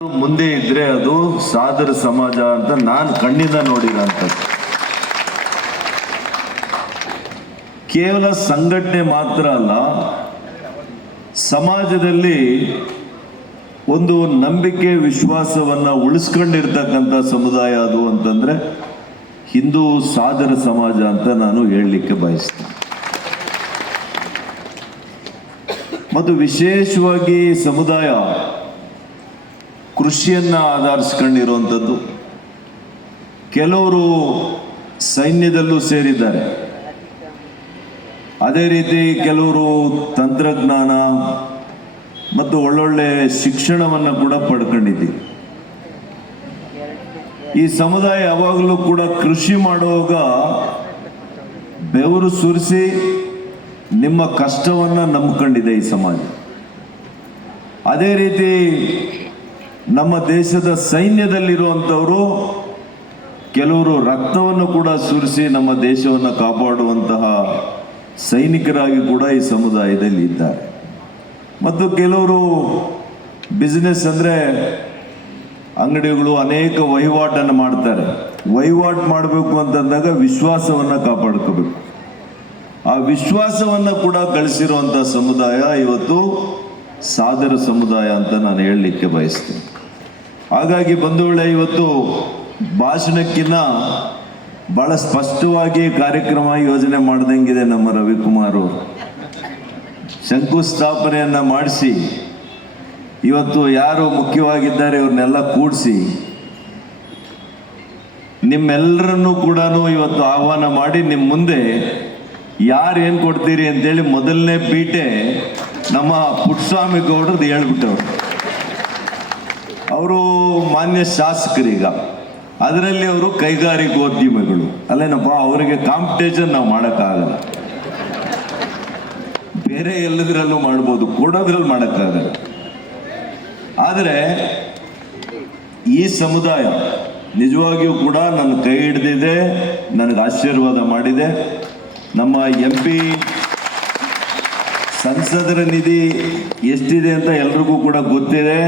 ಮುಂದೆ ಇದ್ರೆ ಅದು ಸಾದರ ಸಮಾಜ ಅಂತ ನಾನು ಕಣ್ಣಿಂದ ನೋಡಿರೋಂಥದ್ದು. ಕೇವಲ ಸಂಘಟನೆ ಮಾತ್ರ ಅಲ್ಲ, ಸಮಾಜದಲ್ಲಿ ಒಂದು ನಂಬಿಕೆ ವಿಶ್ವಾಸವನ್ನು ಉಳಿಸ್ಕೊಂಡಿರ್ತಕ್ಕಂಥ ಸಮುದಾಯ ಅದು ಅಂತಂದ್ರೆ ಹಿಂದೂ ಸಾದರ ಸಮಾಜ ಅಂತ ನಾನು ಹೇಳಲಿಕ್ಕೆ ಬಯಸ್ತೇನೆ. ಮತ್ತು ವಿಶೇಷವಾಗಿ ಸಮುದಾಯ ಕೃಷಿಯನ್ನ ಆಧರಿಸ್ಕೊಂಡಿರುವಂಥದ್ದು. ಕೆಲವರು ಸೈನ್ಯದಲ್ಲೂ ಸೇರಿದ್ದಾರೆ, ಅದೇ ರೀತಿ ಕೆಲವರು ತಂತ್ರಜ್ಞಾನ ಮತ್ತು ಒಳ್ಳೊಳ್ಳೆ ಶಿಕ್ಷಣವನ್ನು ಕೂಡ ಪಡ್ಕೊಂಡಿದ್ದೀವಿ. ಈ ಸಮುದಾಯ ಯಾವಾಗಲೂ ಕೂಡ ಕೃಷಿ ಮಾಡುವಾಗ ಬೆವರು ಸುರಿಸಿ ನಿಮ್ಮ ಕಷ್ಟವನ್ನು ನಂಬಿಕೊಂಡಿದೆ ಈ ಸಮಾಜ. ಅದೇ ರೀತಿ ನಮ್ಮ ದೇಶದ ಸೈನ್ಯದಲ್ಲಿರುವಂಥವರು ಕೆಲವರು ರಕ್ತವನ್ನು ಕೂಡ ಸುರಿಸಿ ನಮ್ಮ ದೇಶವನ್ನು ಕಾಪಾಡುವಂತಹ ಸೈನಿಕರಾಗಿ ಕೂಡ ಈ ಸಮುದಾಯದಲ್ಲಿ ಇದ್ದಾರೆ. ಮತ್ತು ಕೆಲವರು ಬಿಸ್ನೆಸ್ ಅಂದರೆ ಅಂಗಡಿಗಳು ಅನೇಕ ವಹಿವಾಟನ್ನು ಮಾಡ್ತಾರೆ. ವಹಿವಾಟು ಮಾಡಬೇಕು ಅಂತಂದಾಗ ವಿಶ್ವಾಸವನ್ನು ಕಾಪಾಡ್ಕೋಬೇಕು. ಆ ವಿಶ್ವಾಸವನ್ನು ಕೂಡ ಗಳಿಸಿರುವಂಥ ಸಮುದಾಯ ಇವತ್ತು ಸಾದರ ಸಮುದಾಯ ಅಂತ ನಾನು ಹೇಳಲಿಕ್ಕೆ ಬಯಸ್ತೇನೆ. ಹಾಗಾಗಿ ಬಂಧುಗಳೇ, ಇವತ್ತು ಭಾಷಣಕ್ಕಿಂತ ಬಹಳ ಸ್ಪಷ್ಟವಾಗಿ ಕಾರ್ಯಕ್ರಮ ಯೋಜನೆ ಮಾಡ್ದಂಗಿದೆ ನಮ್ಮ ರವಿಕುಮಾರ್ ಅವರು. ಶಂಕುಸ್ಥಾಪನೆಯನ್ನು ಮಾಡಿಸಿ ಇವತ್ತು ಯಾರು ಮುಖ್ಯವಾಗಿದ್ದಾರೆ ಇವ್ರನ್ನೆಲ್ಲ ಕೂಡಿಸಿ ನಿಮ್ಮೆಲ್ಲರನ್ನೂ ಕೂಡ ಇವತ್ತು ಆಹ್ವಾನ ಮಾಡಿ ನಿಮ್ಮ ಮುಂದೆ ಯಾರು ಏನು ಕೊಡ್ತೀರಿ ಅಂತೇಳಿ ಮೊದಲನೇ ಬೀಟೆ ನಮ್ಮ ಪುಟ್ಟಸ್ವಾಮಿ ಗೌಡ್ರದ್ದು ಹೇಳ್ಬಿಟ್ಟವ್ರು. ಅವರು ಮಾನ್ಯ ಶಾಸಕರೀಗ, ಅದರಲ್ಲಿ ಅವರು ಕೈಗಾರಿಕೋದ್ಯಮಿಗಳು ಅಲ್ಲೇನಪ್ಪ, ಅವರಿಗೆ ಕಾಂಪಿಟೇಷನ್ ನಾವು ಮಾಡೋಕ್ಕಾಗಲ್ಲ. ಬೇರೆ ಎಲ್ಲದರಲ್ಲೂ ಮಾಡ್ಬೋದು, ಕೊಡೋದ್ರಲ್ಲಿ ಮಾಡೋಕ್ಕಾಗಲ್ಲ. ಆದರೆ ಈ ಸಮುದಾಯ ನಿಜವಾಗಿಯೂ ಕೂಡ ನನ್ನ ಕೈ ಹಿಡಿದಿದೆ, ನನಗೆ ಆಶೀರ್ವಾದ ಮಾಡಿದೆ. ನಮ್ಮ MP ಸಂಸದರ ನಿಧಿ ಎಷ್ಟಿದೆ ಅಂತ ಎಲ್ರಿಗೂ ಕೂಡ ಗೊತ್ತಿದೆ.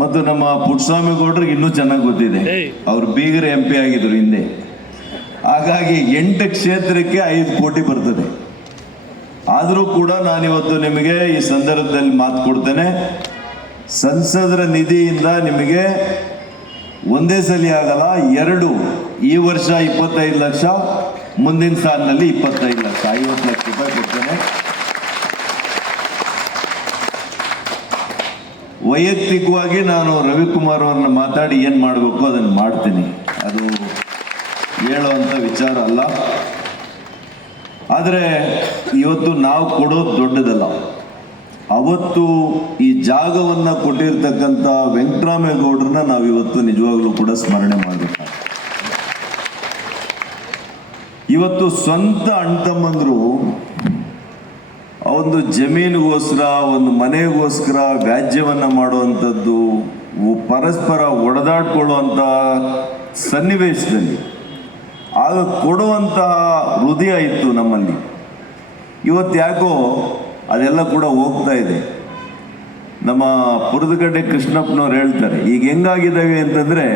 ಮತ್ತು ನಮ್ಮ ಪುಟ್ಟಸ್ವಾಮಿ ಗೌಡ್ರಿಗೆ ಇನ್ನೂ ಚೆನ್ನಾಗಿ ಗೊತ್ತಿದೆ, ಅವರು ಬೀಗರ MP ಆಗಿದ್ರು ಹಿಂದೆ. ಹಾಗಾಗಿ 8 ಕ್ಷೇತ್ರಕ್ಕೆ 5 ಕೋಟಿ ಬರ್ತದೆ. ಆದರೂ ಕೂಡ ನಾನಿವತ್ತು ನಿಮಗೆ ಈ ಸಂದರ್ಭದಲ್ಲಿ ಮಾತು ಕೊಡ್ತೇನೆ, ಸಂಸದರ ನಿಧಿಯಿಂದ ನಿಮಗೆ ಒಂದೇ ಸಲ ಆಗಲ್ಲ, 2 ಈ ವರ್ಷ 25 ಲಕ್ಷ, ಮುಂದಿನ ಸಾಲಿನಲ್ಲಿ 25 ಲಕ್ಷ, 50 ಲಕ್ಷ ರೂಪಾಯಿ ಕೊಡ್ತೇನೆ. ವೈಯಕ್ತಿಕವಾಗಿ ನಾನು ರವಿಕುಮಾರ್ ಅವ್ರನ್ನ ಮಾತಾಡಿ ಏನು ಮಾಡಬೇಕು ಅದನ್ನು ಮಾಡ್ತೀನಿ, ಅದು ಹೇಳುವಂಥ ವಿಚಾರ ಅಲ್ಲ. ಆದರೆ ಇವತ್ತು ನಾವು ಕೊಡೋದು ದೊಡ್ಡದಲ್ಲ. ಅವತ್ತು ಈ ಜಾಗವನ್ನು ಕೊಟ್ಟಿರ್ತಕ್ಕಂಥ ವೆಂಕಟರಾಮೇಗೌಡರನ್ನ ನಾವು ಇವತ್ತು ನಿಜವಾಗ್ಲೂ ಕೂಡ ಸ್ಮರಣೆ ಮಾಡಬೇಕು. ಇವತ್ತು ಸ್ವಂತ ಅಣ್ತಮ್ಮಂದ್ರು ಒಂದು ಜಮೀನಿಗೋಸ್ಕರ, ಒಂದು ಮನೆಗೋಸ್ಕರ ವ್ಯಾಜ್ಯವನ್ನು ಮಾಡುವಂಥದ್ದು, ಪರಸ್ಪರ ಒಡೆದಾಡ್ಕೊಳ್ಳುವಂಥ ಸನ್ನಿವೇಶದಲ್ಲಿ ಆಗ ಕೊಡುವಂತಹ ಹೃದಯ ಇತ್ತು ನಮ್ಮಲ್ಲಿ. ಇವತ್ತು ಯಾಕೋ ಅದೆಲ್ಲ ಕೂಡ ಹೋಗ್ತಾ ಇದೆ. ನಮ್ಮ ಪುರದಗಡ್ಡೆ ಕೃಷ್ಣಪ್ಪನವ್ರು ಹೇಳ್ತಾರೆ, ಈಗ ಹೆಂಗಾಗಿದ್ದಾವೆ ಅಂತಂದರೆ,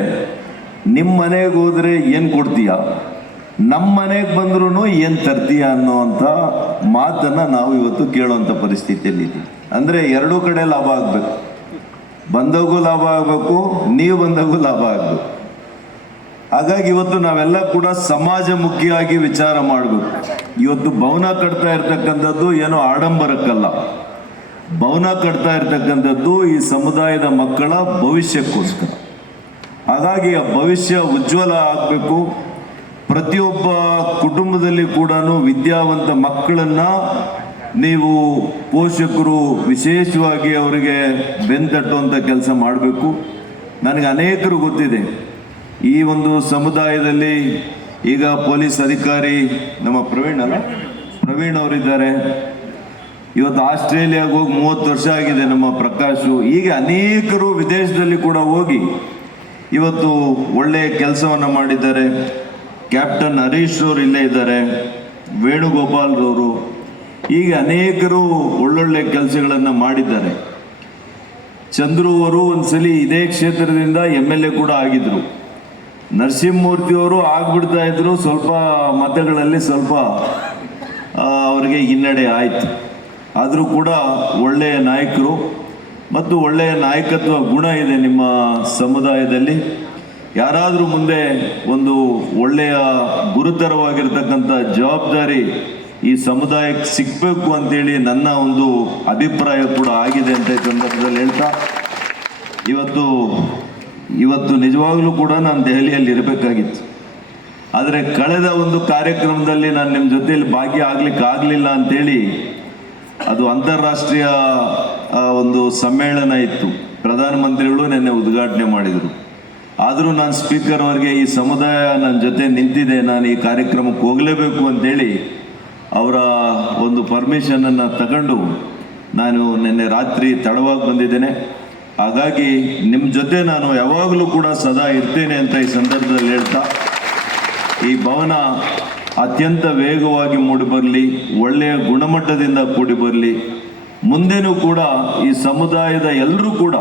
ನಿಮ್ಮ ಮನೆಗೆ ಹೋದರೆ ಏನು ಕೊಡ್ತೀಯ, ನಮ್ಮ ಮನೆಗೆ ಬಂದ್ರೂ ಏನು ತರ್ತೀಯ ಅನ್ನೋವಂಥ ಮಾತನ್ನು ನಾವು ಇವತ್ತು ಕೇಳುವಂಥ ಪರಿಸ್ಥಿತಿಯಲ್ಲಿ ಇದ್ದೀವಿ. ಅಂದರೆ ಎರಡೂ ಕಡೆ ಲಾಭ ಆಗಬೇಕು, ಬಂದಾಗೂ ಲಾಭ ಆಗಬೇಕು, ನೀವು ಬಂದಾಗೂ ಲಾಭ ಆಗಬೇಕು. ಹಾಗಾಗಿ ಇವತ್ತು ನಾವೆಲ್ಲ ಕೂಡ ಸಮಾಜಮುಖಿಯಾಗಿ ವಿಚಾರ ಮಾಡಬೇಕು. ಇವತ್ತು ಭವನ ಕಟ್ತಾ ಇರ್ತಕ್ಕಂಥದ್ದು ಏನೋ ಆಡಂಬರಕ್ಕಲ್ಲ, ಭವನ ಕಟ್ತಾ ಇರ್ತಕ್ಕಂಥದ್ದು ಈ ಸಮುದಾಯದ ಮಕ್ಕಳ ಭವಿಷ್ಯಕ್ಕೋಸ್ಕರ. ಹಾಗಾಗಿ ಆ ಭವಿಷ್ಯ ಉಜ್ವಲ ಆಗಬೇಕು. ಪ್ರತಿಯೊಬ್ಬ ಕುಟುಂಬದಲ್ಲಿ ಕೂಡ ವಿದ್ಯಾವಂತ ಮಕ್ಕಳನ್ನು ನೀವು ಪೋಷಕರು ವಿಶೇಷವಾಗಿ ಅವರಿಗೆ ಬೆಂತಟ್ಟುವಂಥ ಕೆಲಸ ಮಾಡಬೇಕು. ನನಗೆ ಅನೇಕರು ಗೊತ್ತಿದೆ, ಈ ಒಂದು ಸಮುದಾಯದಲ್ಲಿ ಈಗ ಪೊಲೀಸ್ ಅಧಿಕಾರಿ ನಮ್ಮ ಪ್ರವೀಣ್ ಅವರಿದ್ದಾರೆ. ಇವತ್ತು ಆಸ್ಟ್ರೇಲಿಯಾಗೆ ಹೋಗಿ 30 ವರ್ಷ ಆಗಿದೆ ನಮ್ಮ ಪ್ರಕಾಶು. ಹೀಗೆ ಅನೇಕರು ವಿದೇಶದಲ್ಲಿ ಕೂಡ ಹೋಗಿ ಇವತ್ತು ಒಳ್ಳೆಯ ಕೆಲಸವನ್ನು ಮಾಡಿದ್ದಾರೆ. ಕ್ಯಾಪ್ಟನ್ ಹರೀಶ್ ಅವರು ಇಲ್ಲೇ ಇದ್ದಾರೆ, ವೇಣುಗೋಪಾಲ್ ಅವರು, ಹೀಗೆ ಅನೇಕರು ಒಳ್ಳೊಳ್ಳೆ ಕೆಲಸಗಳನ್ನು ಮಾಡಿದ್ದಾರೆ. ಚಂದ್ರು ಅವರು ಒಂದ್ಸಲಿ ಇದೇ ಕ್ಷೇತ್ರದಿಂದ MLA ಕೂಡ ಆಗಿದ್ರು. ನರಸಿಂಹಮೂರ್ತಿಯವರು ಆಗ್ಬಿಡ್ತಾ ಇದ್ರು, ಸ್ವಲ್ಪ ಮತಗಳಲ್ಲಿ ಸ್ವಲ್ಪ ಅವರಿಗೆ ಹಿನ್ನಡೆ ಆಯಿತು. ಆದರೂ ಕೂಡ ಒಳ್ಳೆಯ ನಾಯಕರು ಮತ್ತು ಒಳ್ಳೆಯ ನಾಯಕತ್ವ ಗುಣ ಇದೆ ನಿಮ್ಮ ಸಮುದಾಯದಲ್ಲಿ. ಯಾರಾದರೂ ಮುಂದೆ ಒಂದು ಒಳ್ಳೆಯ ಗುರುತರವಾಗಿರ್ತಕ್ಕಂಥ ಜವಾಬ್ದಾರಿ ಈ ಸಮುದಾಯಕ್ಕೆ ಸಿಗಬೇಕು ಅಂತೇಳಿ ನನ್ನ ಒಂದು ಅಭಿಪ್ರಾಯ ಕೂಡ ಆಗಿದೆ ಅಂತ ಈ ಸಂದರ್ಭದಲ್ಲಿ ಹೇಳ್ತಾ, ಇವತ್ತು ನಿಜವಾಗ್ಲೂ ಕೂಡ ನಾನು ದೆಹಲಿಯಲ್ಲಿ ಇರಬೇಕಾಗಿತ್ತು. ಆದರೆ ಕಳೆದ ಒಂದು ಕಾರ್ಯಕ್ರಮದಲ್ಲಿ ನಾನು ನಿಮ್ಮ ಜೊತೆಯಲ್ಲಿ ಭಾಗಿಯಾಗಲಿಕ್ಕಾಗಲಿಲ್ಲ ಅಂತೇಳಿ, ಅದು ಅಂತಾರಾಷ್ಟ್ರೀಯ ಒಂದು ಸಮ್ಮೇಳನ ಇತ್ತು, ಪ್ರಧಾನಮಂತ್ರಿಗಳು ನಿನ್ನೆ ಉದ್ಘಾಟನೆ ಮಾಡಿದರು. ಆದರೂ ನಾನು ಸ್ಪೀಕರ್ ಅವರಿಗೆ ಈ ಸಮುದಾಯ ನನ್ನ ಜೊತೆ ನಿಂತಿದೆ, ನಾನು ಈ ಕಾರ್ಯಕ್ರಮಕ್ಕೆ ಹೋಗಲೇಬೇಕು ಅಂತೇಳಿ ಅವರ ಒಂದು ಪರ್ಮಿಷನನ್ನು ತಗೊಂಡು ನಾನು ನಿನ್ನೆ ರಾತ್ರಿ ತಡವಾಗಿ ಬಂದಿದ್ದೇನೆ. ಹಾಗಾಗಿ ನಿಮ್ಮ ಜೊತೆ ನಾನು ಯಾವಾಗಲೂ ಕೂಡ ಸದಾ ಇರ್ತೇನೆ ಅಂತ ಈ ಸಂದರ್ಭದಲ್ಲಿ ಹೇಳ್ತಾ, ಈ ಭವನ ಅತ್ಯಂತ ವೇಗವಾಗಿ ಮೂಡಿಬರಲಿ, ಒಳ್ಳೆಯ ಗುಣಮಟ್ಟದಿಂದ ಕೂಡಿ ಬರಲಿ. ಮುಂದೆನೂ ಕೂಡ ಈ ಸಮುದಾಯದ ಎಲ್ಲರೂ ಕೂಡ,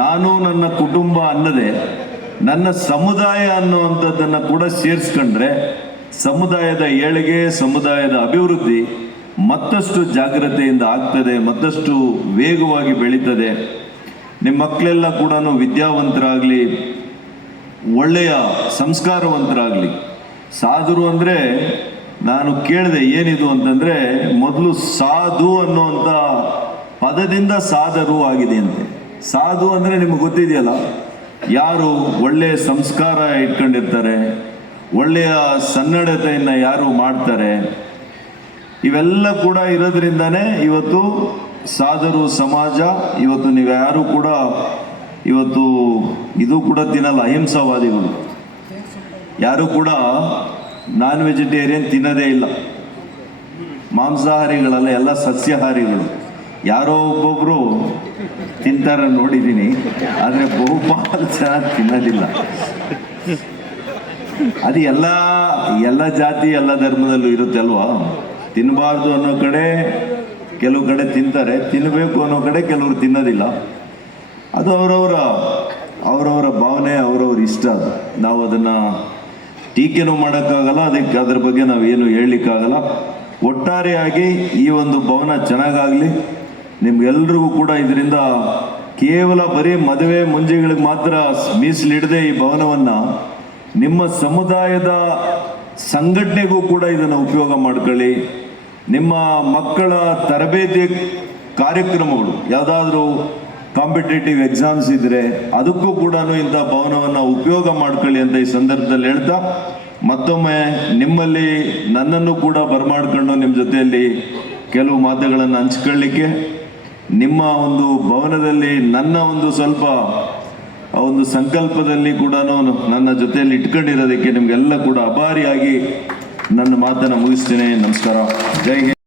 ನಾನು ನನ್ನ ಕುಟುಂಬ ಅನ್ನದೇ ನನ್ನ ಸಮುದಾಯ ಅನ್ನುವಂಥದ್ದನ್ನು ಕೂಡ ಸೇರಿಸ್ಕೊಂಡ್ರೆ ಸಮುದಾಯದ ಏಳಿಗೆ, ಸಮುದಾಯದ ಅಭಿವೃದ್ಧಿ ಮತ್ತಷ್ಟು ಜಾಗ್ರತೆಯಿಂದ ಆಗ್ತದೆ, ಮತ್ತಷ್ಟು ವೇಗವಾಗಿ ಬೆಳೀತದೆ. ನಿಮ್ಮ ಮಕ್ಕಳೆಲ್ಲ ಕೂಡ ವಿದ್ಯಾವಂತರಾಗಲಿ, ಒಳ್ಳೆಯ ಸಂಸ್ಕಾರವಂತರಾಗಲಿ. ಸಾಧುರು ಅಂದರೆ ನಾನು ಕೇಳಿದೆ ಏನಿದು ಅಂತಂದರೆ, ಮೊದಲು ಸಾಧು ಅನ್ನುವಂಥ ಪದದಿಂದ ಸಾಧರು ಆಗಿದೆ ಅಂತೆ. ಸಾಧು ಅಂದರೆ ನಿಮಗೆ ಗೊತ್ತಿದೆಯಲ್ಲ, ಯಾರು ಒಳ್ಳೆಯ ಸಂಸ್ಕಾರ ಇಟ್ಕೊಂಡಿರ್ತಾರೆ, ಒಳ್ಳೆಯ ಸನ್ನಡತೆಯನ್ನು ಯಾರು ಮಾಡ್ತಾರೆ, ಇವೆಲ್ಲ ಕೂಡ ಇರೋದ್ರಿಂದನೇ ಇವತ್ತು ಸಾಧರು ಸಮಾಜ. ಇವತ್ತು ನೀವು ಯಾರು ಕೂಡ ಇವತ್ತು ಇದು ಕೂಡ ತಿನ್ನಲ್ಲ, ಅಹಿಂಸಾವಾದಿಗಳು ಯಾರು ಕೂಡ ನಾನ್ ವೆಜಿಟೇರಿಯನ್ ತಿನ್ನೋದೇ ಇಲ್ಲ, ಮಾಂಸಾಹಾರಿಗಳಲ್ಲ, ಎಲ್ಲ ಸಸ್ಯಾಹಾರಿಗಳು. ಯಾರೋ ಒಬ್ಬೊಬ್ಬರು ತಿಂತಾರೆ ನೋಡಿದ್ದೀನಿ, ಆದರೆ ಬಹುಪಾಲು ಜನ ತಿನ್ನೋದಿಲ್ಲ. ಅದು ಎಲ್ಲ ಜಾತಿ ಎಲ್ಲ ಧರ್ಮದಲ್ಲೂ ಇರುತ್ತೆ ಅಲ್ವಾ. ತಿನ್ನಬಾರ್ದು ಅನ್ನೋ ಕಡೆ ಕೆಲವು ಕಡೆ ತಿಂತಾರೆ, ತಿನ್ನಬೇಕು ಅನ್ನೋ ಕಡೆ ಕೆಲವರು ತಿನ್ನೋದಿಲ್ಲ. ಅದು ಅವರವರ ಭಾವನೆ, ಅವರವ್ರ ಇಷ್ಟ. ಅದು ನಾವು ಅದನ್ನು ಟೀಕೆನೂ ಮಾಡೋಕ್ಕಾಗಲ್ಲ, ಅದ್ರ ಬಗ್ಗೆ ನಾವೇನು ಹೇಳಲಿಕ್ಕಾಗಲ್ಲ. ಒಟ್ಟಾರೆಯಾಗಿ ಈ ಒಂದು ಭವನ ಚೆನ್ನಾಗಾಗಲಿ. ನಿಮ್ಗೆಲ್ರಿಗೂ ಕೂಡ ಇದರಿಂದ ಕೇವಲ ಬರೀ ಮದುವೆ ಮುಂಜಿಗಳಿಗೆ ಮಾತ್ರ ಮೀಸಲಿಡದೆ ಈ ಭವನವನ್ನು ನಿಮ್ಮ ಸಮುದಾಯದ ಸಂಘಟನೆಗೂ ಕೂಡ ಇದನ್ನು ಉಪಯೋಗ ಮಾಡ್ಕೊಳ್ಳಿ. ನಿಮ್ಮ ಮಕ್ಕಳ ತರಬೇತಿ ಕಾರ್ಯಕ್ರಮಗಳು, ಯಾವುದಾದ್ರೂ ಕಾಂಪಿಟೇಟಿವ್ ಎಕ್ಸಾಮ್ಸ್ ಇದ್ದರೆ ಅದಕ್ಕೂ ಕೂಡ ಇಂಥ ಭವನವನ್ನು ಉಪಯೋಗ ಮಾಡ್ಕೊಳ್ಳಿ ಅಂತ ಈ ಸಂದರ್ಭದಲ್ಲಿ ಹೇಳ್ತಾ, ಮತ್ತೊಮ್ಮೆ ನಿಮ್ಮಲ್ಲಿ ನನ್ನನ್ನು ಕೂಡ ಬರಮಾಡ್ಕೊಂಡು ನಿಮ್ಮ ಜೊತೆಯಲ್ಲಿ ಕೆಲವು ಮಾತುಗಳನ್ನು ಹಂಚ್ಕೊಳ್ಳಿಕ್ಕೆ, ನಿಮ್ಮ ಒಂದು ಭವನದಲ್ಲಿ ನನ್ನ ಒಂದು ಸ್ವಲ್ಪ ಒಂದು ಸಂಕಲ್ಪದಲ್ಲಿ ಕೂಡ ನನ್ನ ಜೊತೆಯಲ್ಲಿ ಇಟ್ಕೊಂಡಿರೋದಕ್ಕೆ ನಿಮಗೆಲ್ಲ ಕೂಡ ಅಭಾರಿಯಾಗಿ ನನ್ನ ಮಾತನ್ನು ಮುಗಿಸ್ತೇನೆ. ನಮಸ್ಕಾರ. ಜೈ ಹಿಂದ್.